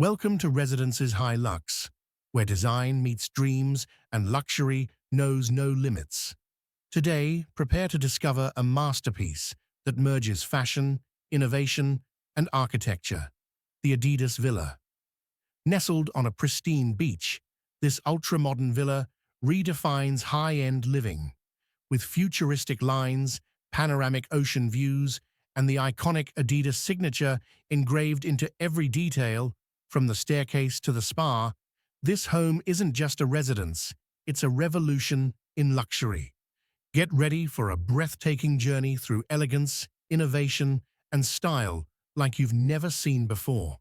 Welcome to Residences High Lux, where design meets dreams and luxury knows no limits. Today, prepare to discover a masterpiece that merges fashion, innovation, and architecture, the Adidas Villa. Nestled on a pristine beach, this ultra-modern villa redefines high-end living. With futuristic lines, panoramic ocean views, and the iconic Adidas signature engraved into every detail, from the staircase to the spa, this home isn't just a residence, it's a revolution in luxury. Get ready for a breathtaking journey through elegance, innovation, and style like you've never seen before.